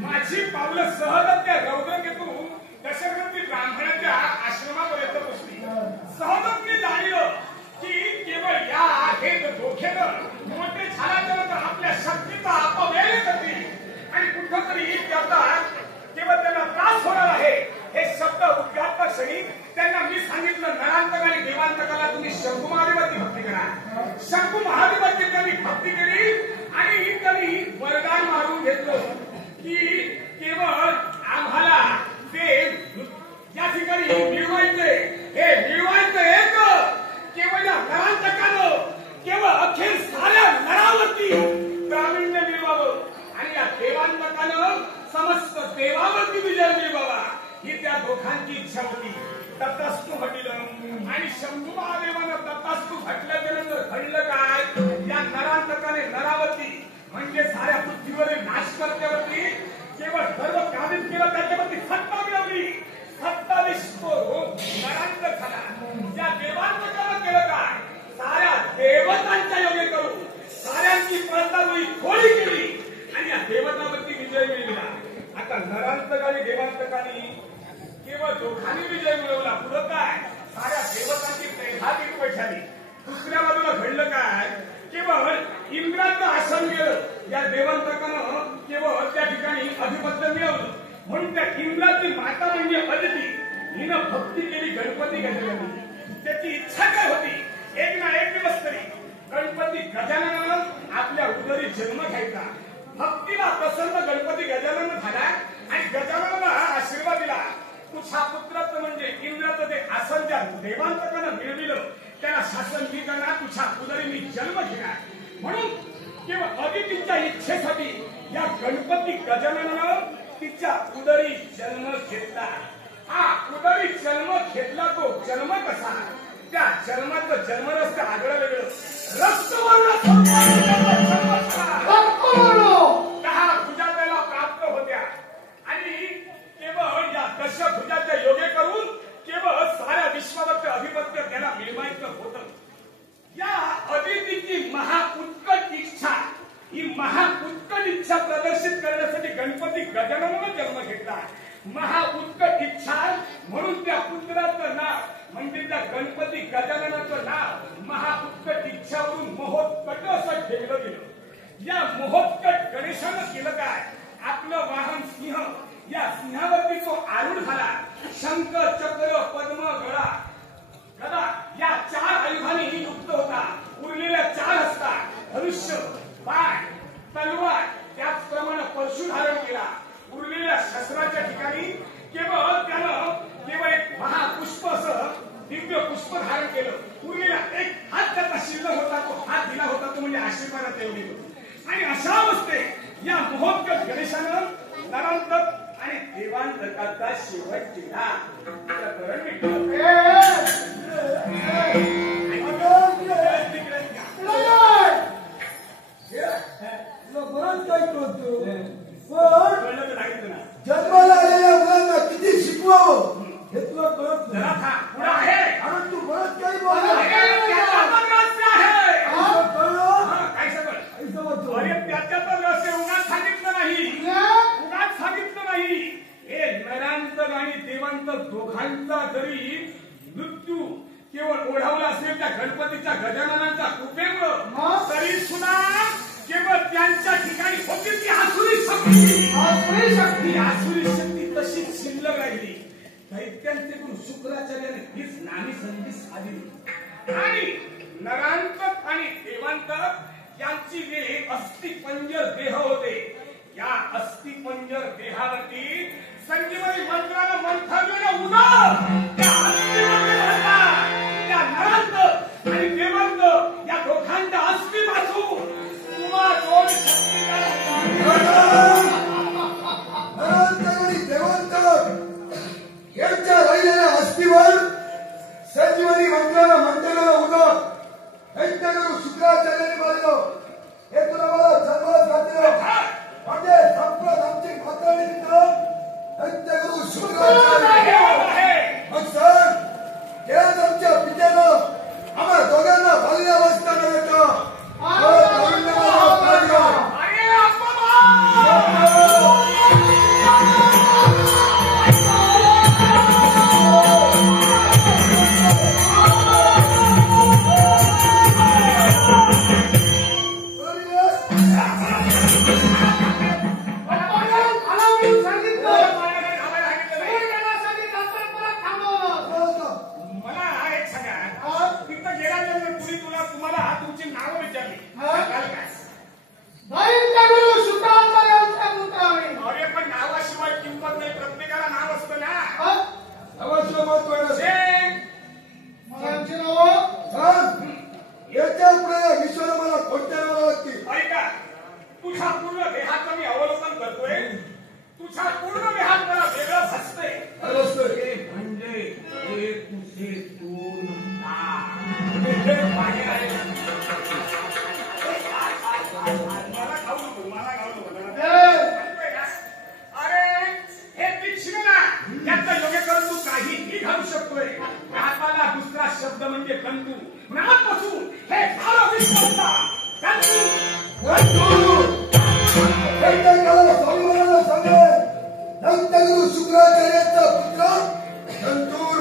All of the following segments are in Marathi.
माझी पावलं सहजच त्या रौद्रकेतून दशरथी ब्राह्मणाच्या आश्रमापर्यंत पोचली. सहजच मी जाणलं की केवळ या आहेत दोघेनं मोठे झाल्यानंतर आपल्या शक्तीचा अपव्यय करतील आणि कुठंतरी केवळ त्यांना त्रास होणार आहे. हे शब्द उद्गारता क्षणी त्यांना मी सांगितलं, नरांतक आणि देवांतकाला तुम्ही शंभू महादेवाची भक्ती करा. शंभू महादेवाची त्यांनी भक्ती केली आणि त्यांनी वरदान मारून घेतलं की केवळ आम्हाला देव या ठिकाणी मिळवायचे. हे मिळवायचं एक केवळ या नरांतकानं केवळ अखेर साऱ्या नरावरती प्रावीण्य मिळवावं आणि या देवांतकानं समस्त देवावरती विजय मिळवावा ही त्या दोघांची इच्छा होती. तथास्तु घडलं आणि शंभू महादेवानं तथास्तु घडल्यानंतर घडलं काय, या नरांतकाने नरावती म्हणजे साऱ्या पृथ्वीवरील नाशकर्त्यावरती केवळ सर्व काबिज केलं, त्याच्यावरती सत्ता मिळवली. सत्ताधीश तो नरांतक झाला. या देवांतकानं केलं काय, साऱ्या देवतांच्या योगे करून साऱ्यांची प्रतापी खोडी केली आणि या देवतावरती विजय मिळवला. आता नरांतक आणि देवांतकाने केवळ दोघांनी विजय मिळवला. पुढं काय, साऱ्या देवतांची प्रेमात बैठाली. दुसऱ्या बाजूला घडलं काय, केवळ इंद्राचं आसन गेलं. या देवांतकानं केवळ त्या ठिकाणी अधिपत्य मिळवलं. म्हणून त्या इंद्राची माता म्हणजे अदिती हिनं भक्ती केली गणपती गजाननाची. त्याची इच्छा काय होती, एक ना एक दिवस तरी गणपती गजाननानं आपल्या उदरी जन्म घ्यायचा. भक्तीला प्रसन्न गणपती गजानन झाला आणि गजाननाला आशीर्वाद दिला. तुझा पुत्राचं म्हणजे इंद्राचं ते आसन ज्या देवांतकानं मिळविलं त्याला शासन मी करणार, तुझ्या उदरी मी जन्म घेणार. म्हणून केवळ अदितीच्या इच्छेसाठी या गणपती गजाननानं तिच्या उदरी जन्म घेतला. हा उदरी जन्म घेतला. तो जन्म कसा, त्या जन्माचं जन्मरस्त आगळं वेगळं. रक्तवर्ण 10 भुजा त्याला प्राप्त होत्या आणि केवळ या दशभुजाच्या योगे करून केवळ साऱ्या विश्वावरचं अधिपत्य त्याला मिळवायचं होतं. या अदितीची महाउत्कट इच्छा, ही महाउत्कट इच्छा प्रदर्शित करण्यासाठी गणपती गजाननानं जन्म घेतला. महाउत्कट इच्छा म्हणून त्या पुत्राचं नाव म्हणजे त्या गणपती गजाननाचं नाव महाउत्कट इच्छावरून महोत्कट असं ठेवलं गेलं. या महोत्कट गणेशानं केलं काय, आपलं वाहन सिंह, या सिंहावरती तो आरूढ झाला. शंख चक्र पद्म गदा गदा या 4 आयुधांनी युक्त होता. उरलेल्या 4 हस्तात धनुष्य, बाण, तलवार, त्याचप्रमाणे परशु धारण केला. उरलेल्या शस्त्राच्या ठिकाणी केवळ त्यानं केवळ एक महापुष्प असं दिव्य पुष्प धारण केलं. उरलेला एक हात त्याचा शिल्लक होता, तो हात दिला होता, तो म्हणजे आशीर्वादात येऊन गेलो. आणि अशा अवस्थेत या महोत्कट गणेशानं नरांतक आणि देवांतकाचा शेवट केला. बरंच काही करतो, पण जन्माला आलेल्या मुलांना किती शिकवावं हे तुला कळत नाही. पुढे आहे आणि तू बरंच काही बोलला. काय सगळं अरे त्याच्यातच रहस्य उगाच सांगितलं नाही, उगाच सांगितलं नाही. हे नरांतक आणि देवांतक दोघांचा जरी मृत्यू केवळ ओढावला असेल त्या गणपतीच्या गजाननाच्या कृपेमुळं, तरी सुद्धा केवळ त्यांच्या ठिकाणी होती ती आसुरी शक्ती. आसुरी शक्ती तशीच शिल्लक राहिली. दैत्यांकडून शुक्राचार्याने हीच नामी संधी साधली आणि नरांतक आणि देवांतक यांची वेळ अस्थिपंजर देह होते. या अस्थिपंजर देहावरती संजीवनी मंत्रानं मंथरलेलं उदर त्या त्या नरांतक आणि देवांतक या दोघांच्या अस्थिपासून तुम्हा 2 शक्ती आणि देवांतक यांच्या राहिलेल्या अस्थिवर संजीवनी मंत्रानं मंथरलेलं उदर दैत्याकडून शुक्राचार्याने मारलं. हे तुला मला जन्मात घातलेलं म्हणजे संपूर्ण आमची मात्र दैत्याकडून शुक्राचार्य मग म्हणजे कंटू नापासून हे सारं विश्व होता कंटू स्वामीमानाला सांगेल दत्तगुरु शुक्राचार्याचा पुत्र संतूर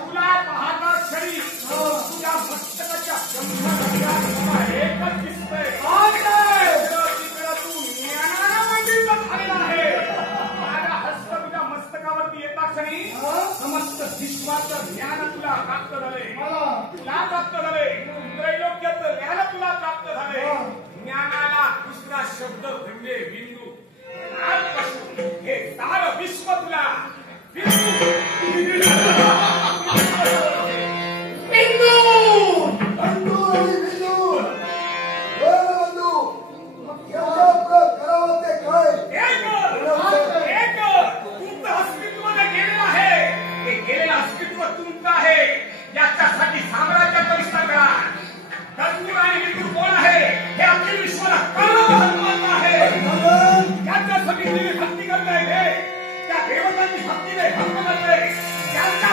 तुला पाहता क्षणी तुझ्या मस्तकाच्या एकच दिसतंय तिकडं तू ज्ञानानं मंडित झालेला आहे माझा हस्त तुझ्या मस्तकावरती येता क्षणी समस्त विश्वाचं ज्ञान तुला प्राप्त झाले त्रैलोक्याचं ज्ञान तुला प्राप्त झाले ज्ञानाला दुसरा शब्द म्हणजे बिंदू आजपासून हे सारं विश्व तुला याच्यासाठी साम्राज्याचा विस्तार करा कंटू आणि बिंदू कोण आहे हे अखिल विश्वाला कळणं महत्वाचं आहे त्याच्यासाठी तुम्ही भक्ती करताय त्या देवतांची भक्तीने भक्त करताय त्यांच्या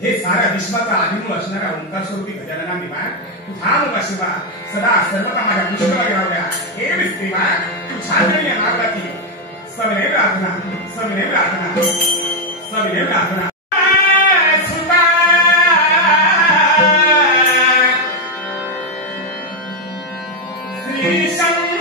हे सारा विश्वाचा आदिमूळ असणारा ओंकार स्वरूपी गजानना निवा तू हा मुगा शिवा सदा सर्वता माझ्या पुष्कळ राहूया हे विस्तीवा तू छाननी मार्गाती सविनय प्रार्थना श्री शंकर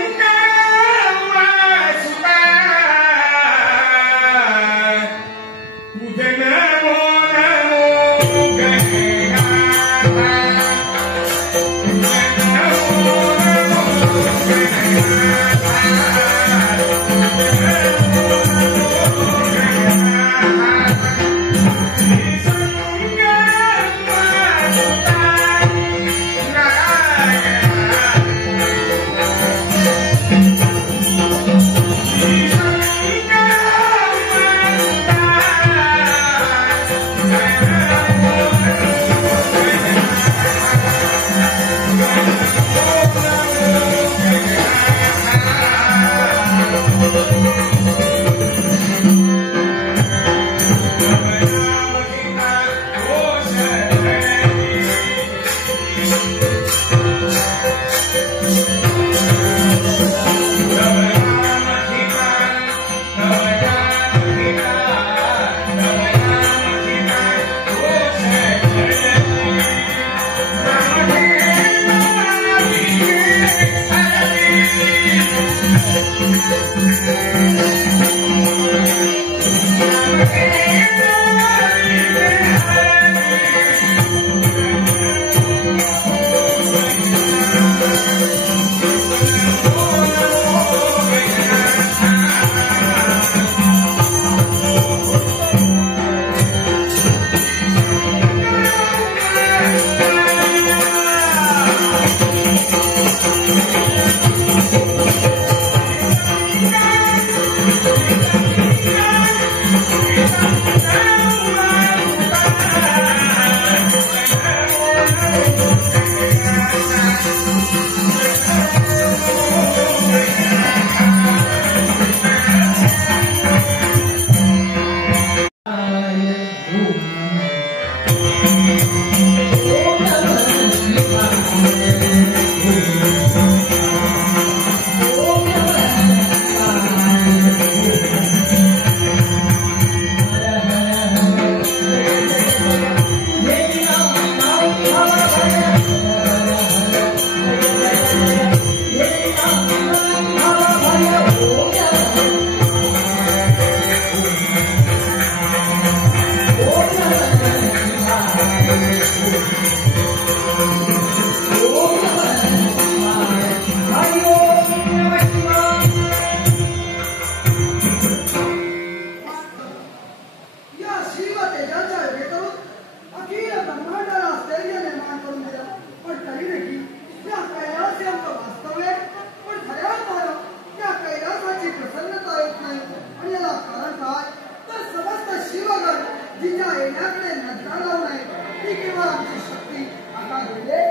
करतात तर समस्त शिवगण जिच्या येण्याकडे नजरा लावू नये ती केवळ आमची शक्ती आता गेले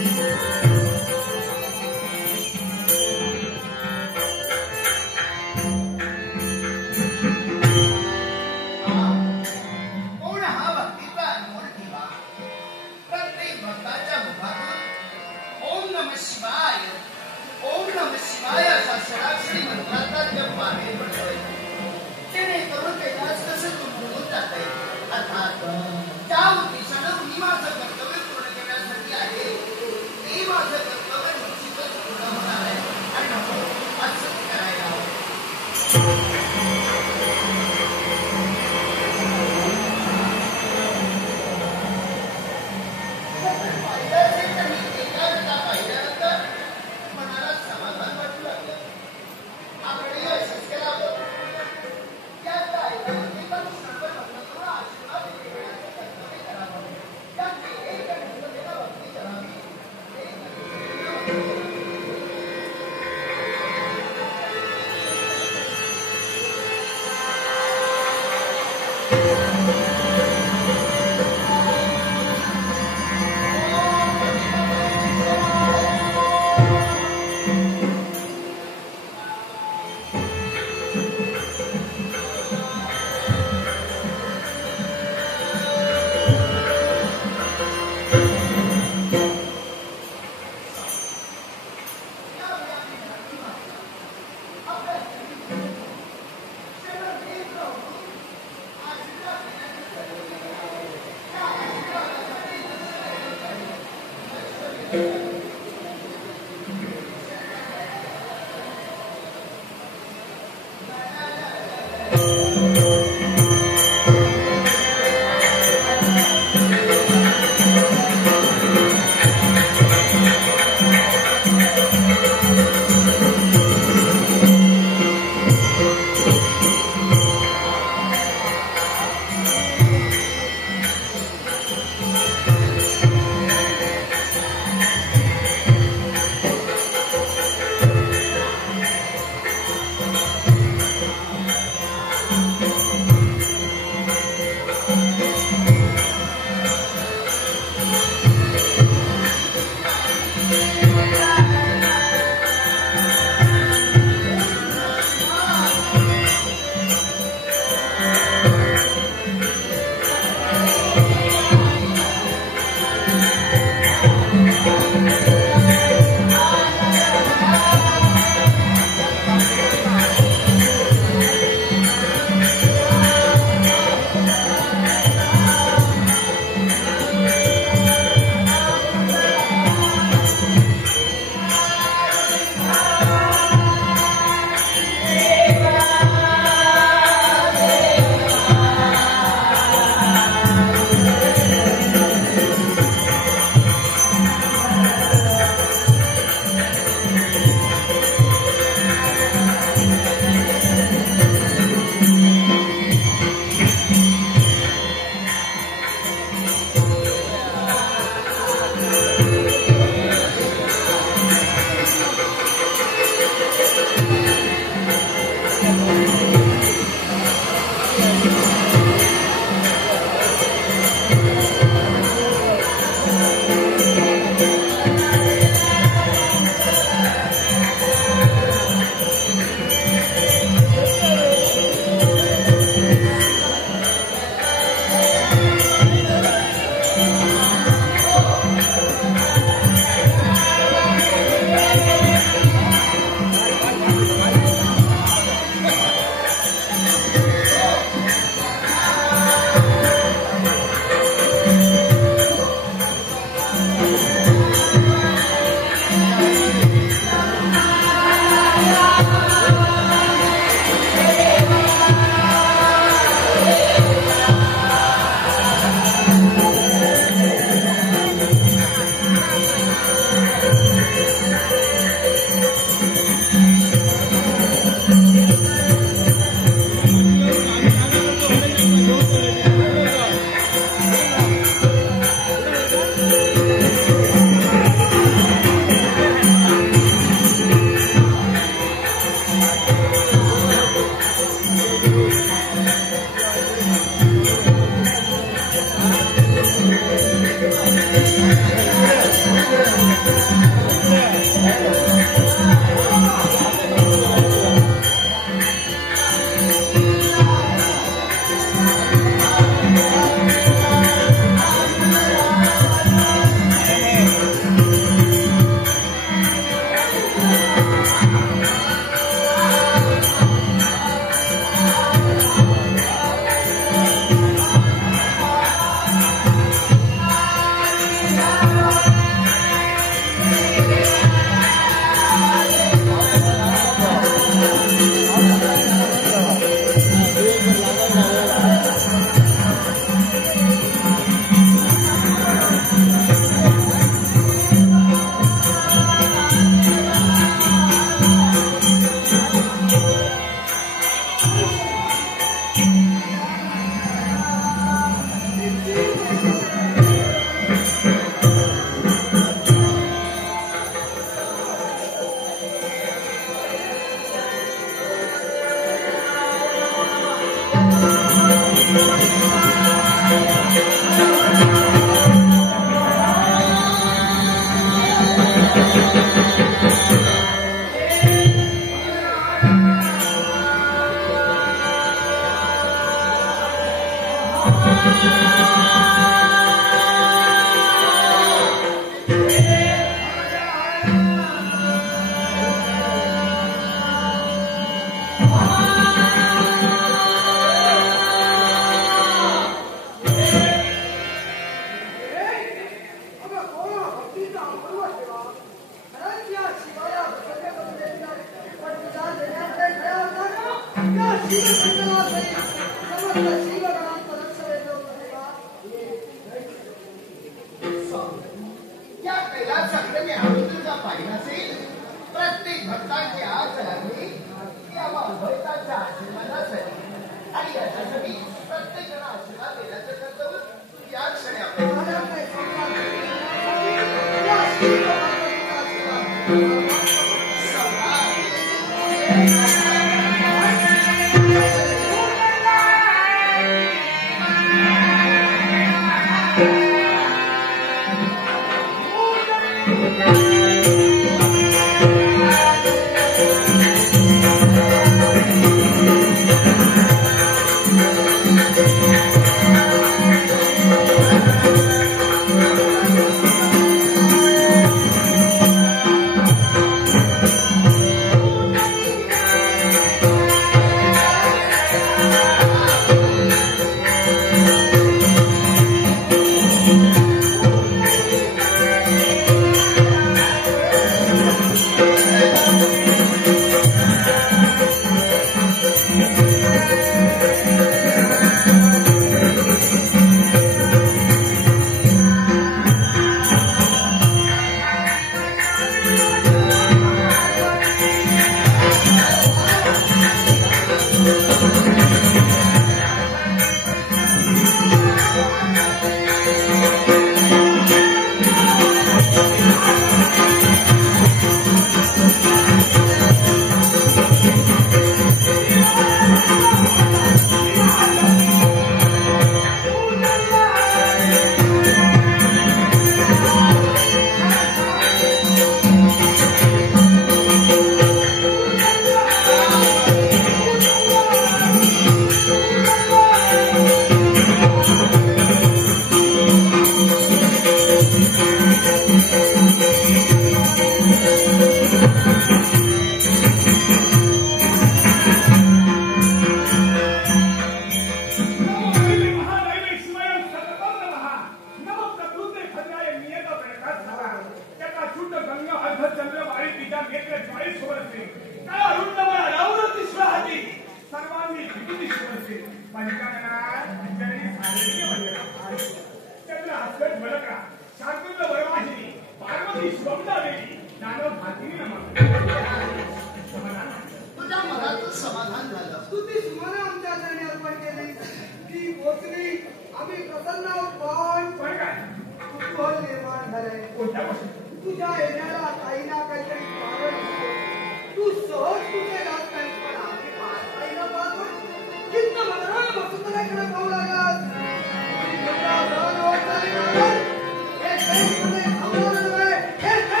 हे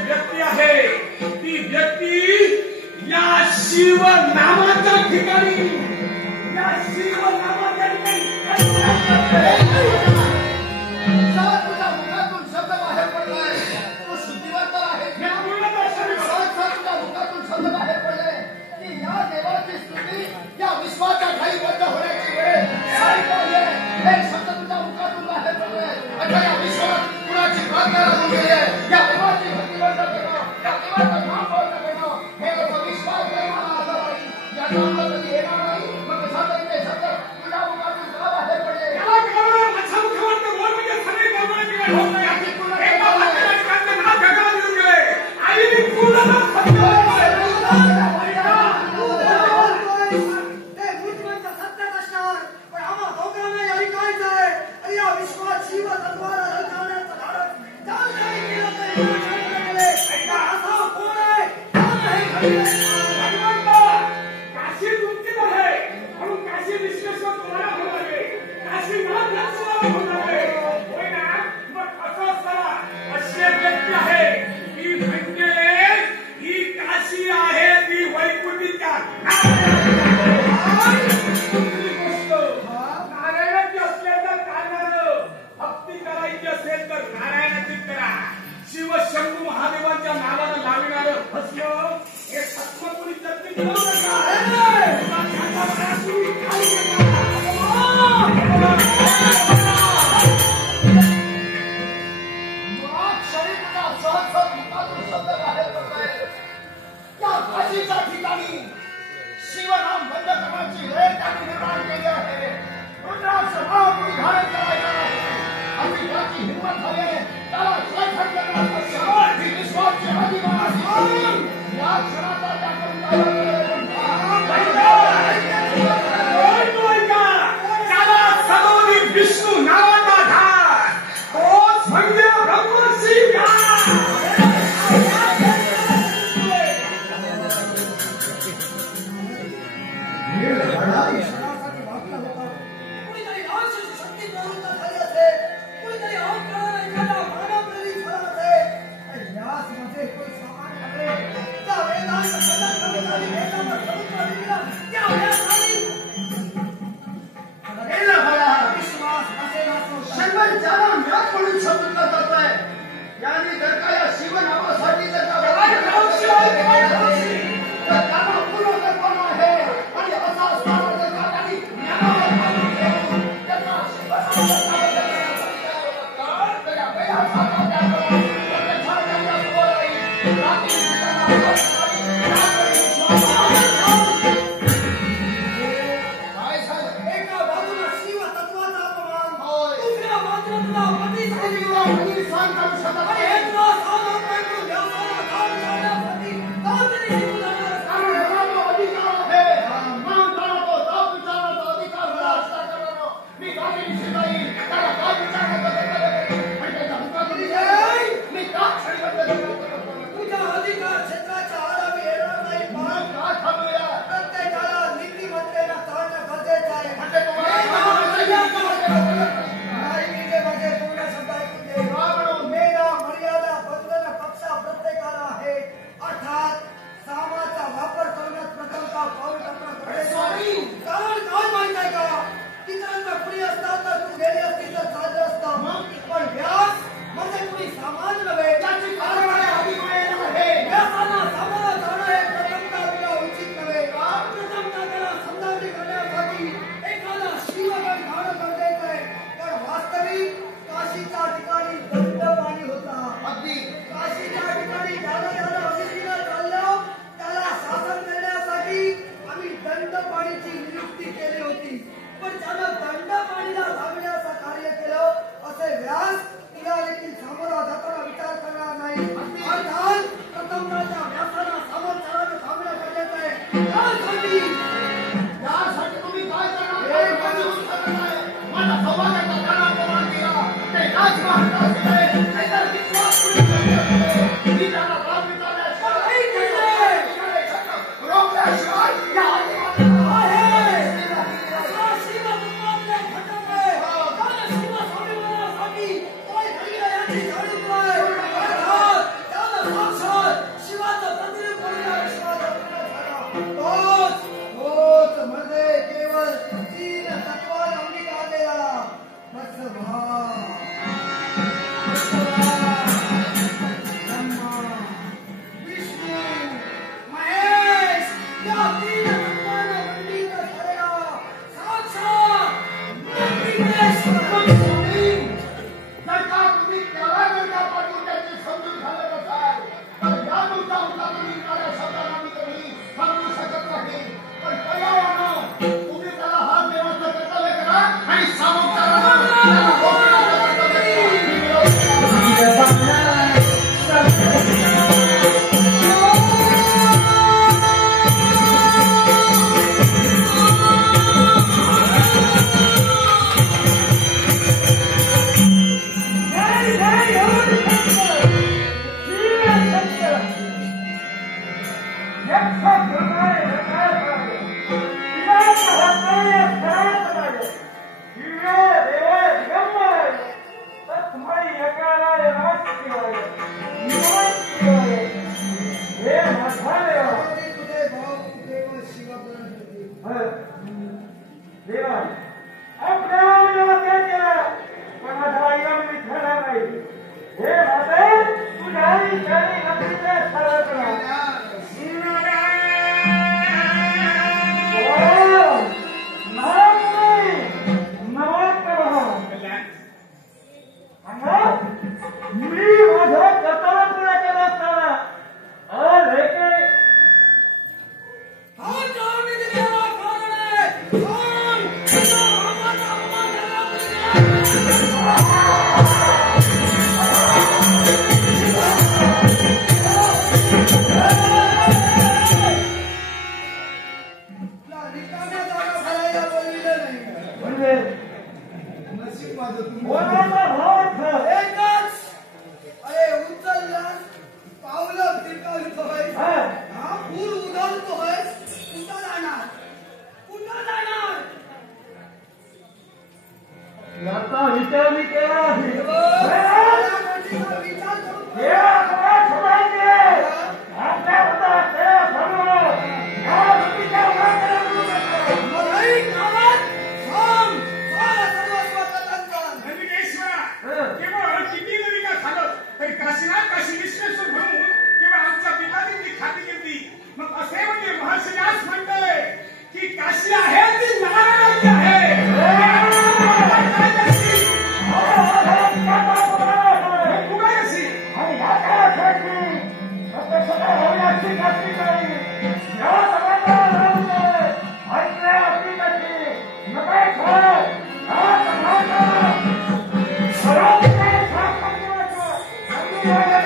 व्यक्ती आहे ती व्यक्ती या शिव नामाच्या ठिकाणी या शिव नामाच्या ठिकाणी तुझ्या मुखातून शब्द बाहेर पडलाय तो शुद्धीवंत आहे तुझ्या मुखातून शब्द बाहेर पडले की या देवाची स्तुती या विश्वाच्या ठाई बद्ध होण्याची वेळ हे शब्द तुझ्या मुखातून बाहेर पडले आता या विश्वात कुणाची प्रार्थना लागून गेली आहे या देवाची भक्ती बंद करणं या देवाचं नाम बंद करणं हे विश्वास या नामाला कधी येणार नाही मग साधारण शब्द तुझ्या मुखातून का बाहेर पडले Hey, सांगितलंय अर्थात त्यानं साक्षात शिवाचं प्रतिरूप बनवणारा शिवाचा प्रणव तोच म्हणजे केवळ 3 तत्वांवर अंगिक आलेला वत्सभाव Yeah.